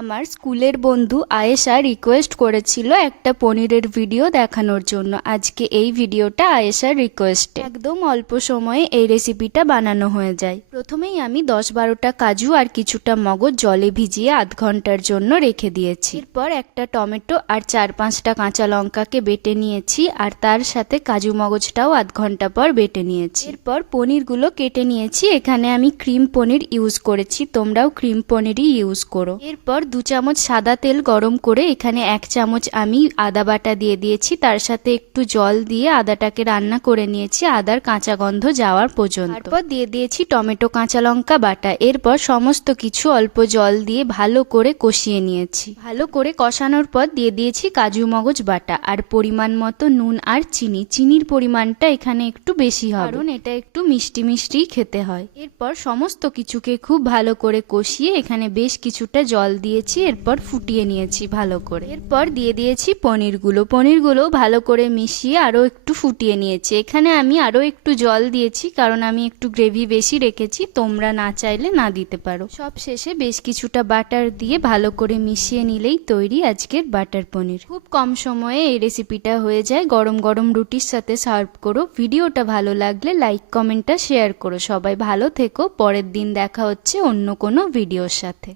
আমার স্কুলের বন্ধু আয়েশা রিকোয়েস্ট করেছিল একটা পনিরের ভিডিও দেখানোর জন্য। আজকে এই ভিডিওটা আয়েশার রিকোয়েস্টে একদম অল্প সময়ে এই রেসিপিটা বানানো হয়ে যায়। প্রথমেই আমি 10-12টা কাজু আর কিছুটা মগজ জলে ভিজিয়ে আধ ঘন্টার জন্য রেখে দিয়েছি। এরপর একটা টমেটো আর 4-5টা কাঁচা লঙ্কাকে বেটে নিয়েছি আর তার সাথে কাজু মগজটাও আধ ঘন্টা পর বেটে নিয়েছি। এরপর পনিরগুলো কেটে নিয়েছি। এখানে আমি ক্রিম পনির ইউজ করেছি, তোমরাও ক্রিম পনিরই ইউজ করো। এরপর 2 চামচ সাদা তেল গরম করে এখানে 1 চামচ আমি আদা বাটা দিয়ে দিয়েছি, তার সাথে একটু জল দিয়ে আদাটাকে রান্না করে নিয়েছি আদার কাঁচা গন্ধ যাওয়ার পর্যন্ত। তারপর দিয়ে দিয়েছি টমেটো কাঁচা লঙ্কা বাটা। এরপর সমস্ত কিছু অল্প জল দিয়ে ভালো করে কষিয়ে নিয়েছি। ভালো করে কষানোর পর দিয়ে দিয়েছি কাজু মগজ বাটা আর পরিমাণ মতো নুন আর চিনি। চিনির পরিমাণটা এখানে একটু বেশি হবে কারণ এটা একটু মিষ্টি মিষ্টি খেতে হয়। এরপর সমস্ত কিছুকে খুব ভালো করে কষিয়ে এখানে বেশ কিছুটা জল দিয়েছি, এরপর ফুটিয়ে নিয়েছি ভালো করে। এরপর দিয়ে দিয়েছি পনিরগুলো ভালো করে মিশিয়ে আরো একটু ফুটিয়ে নিয়েছি। এখানে আমি আরো একটু জল দিয়েছি কারণ আমি একটু গ্রেভি বেশি রেখেছি, তোমরা না চাইলে না দিতে পারো। সব শেষে বেশ কিছুটা বাটার দিয়ে ভালো করে মিশিয়ে নিলেই তৈরি আজকের বাটার পনির। খুব কম সময়ে এই রেসিপিটা হয়ে যায়। গরম গরম রুটির সাথে সার্ভ করো। ভিডিওটা ভালো লাগলে লাইক কমেন্টটা শেয়ার করো। সবাই ভালো থেকো। পরের দিন দেখা হচ্ছে অন্য কোনো ভিডিওর সাথে।